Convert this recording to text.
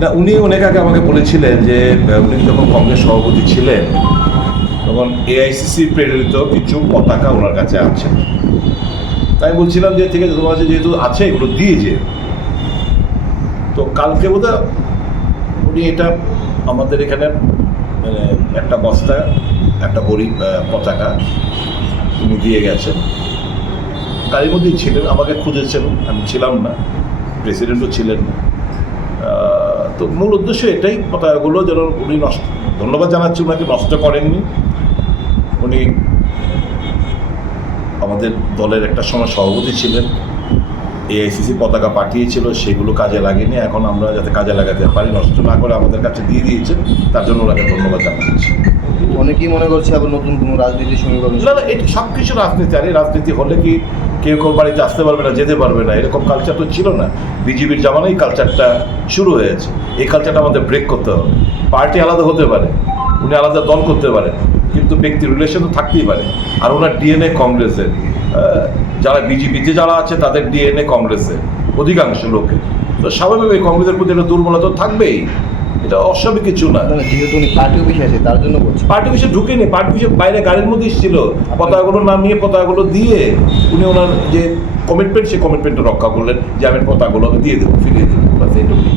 না, উনি অনেক আগে আমাকে বলেছিলেন যে উনি যখন কংগ্রেস সভাপতি ছিলেন তখন এআইসিসি প্রেরিত কিছু পতাকা ওনার কাছে আছে। তাই বলছিলাম যে ঠিক আছে, তোমার কাছে যেহেতু আছে এগুলো দিয়ে যে। তো কালকে বোধহয় উনি এটা আমাদের এখানে মানে একটা বস্তা একটা গরিব পতাকা উনি দিয়ে গেছেন। গাড়ির মধ্যেই ছিলেন, আমাকে খুঁজেছেন, আমি ছিলাম না, প্রেসিডেন্টও ছিলেন না। তো মূল উদ্দেশ্য এটাই, পতাকাগুলো যেন উনি নষ্ট, ধন্যবাদ জানাচ্ছি ওনাকে, নষ্ট করেননি। উনি আমাদের দলের একটা সময় সভাপতি ছিলেন, এআইসিসি পতাকা পাঠিয়েছিল, সেগুলো কাজে লাগেনি। এখন আমরা যাতে কাজে লাগাতে পারি, নষ্ট না করে আমাদের কাছে দিয়ে দিয়েছেন, তার জন্য ওনাকে ধন্যবাদ জানাচ্ছি। অনেকেই মনে করছে আবার নতুন কোনো রাজনীতির সমীকরণ। না না, এটা সব কিছু রাজনীতি। আর এই রাজনীতি হলে কি কেউ কেউ বাড়িতে আসতে পারবে না, যেতে পারবে না, এরকম কালচার তো ছিল না। বিজেপির জামানায় কালচারটা শুরু হয়েছে। এই কালচারটা আমাদের ব্রেক করতে হবে। পার্টি আলাদা হতে পারে, উনি আলাদা দল করতে পারেন, কিন্তু ব্যক্তি রিলেশন তো থাকতেই পারে। আর ওনার ডিএনএ কংগ্রেসের, যারা বিজেপিতে যারা আছে তাদের ডিএনএ কংগ্রেসের অধিকাংশ লোকের। তো স্বাভাবিক এই কংগ্রেসের প্রতি একটা দুর্বলতা থাকবেই, এটা অস্বাভাবিক কিছু না। যেহেতু উনি পার্টি অফিসে আছে তার জন্য বলছি। পার্টি অফিসে ঢুকেনি, পার্টি অফিসে বাইরে গাড়ির মধ্যেই ছিল, পতাকাগুলো নামিয়ে পতাকাগুলো দিয়ে উনি ওনার যে কমিটমেন্ট, সেই কমিটমেন্টটা রক্ষা করলেন যে আমি পতাকাগুলো দিয়ে দেবো, ফিরিয়ে দেবো, বাস এইটুকুই।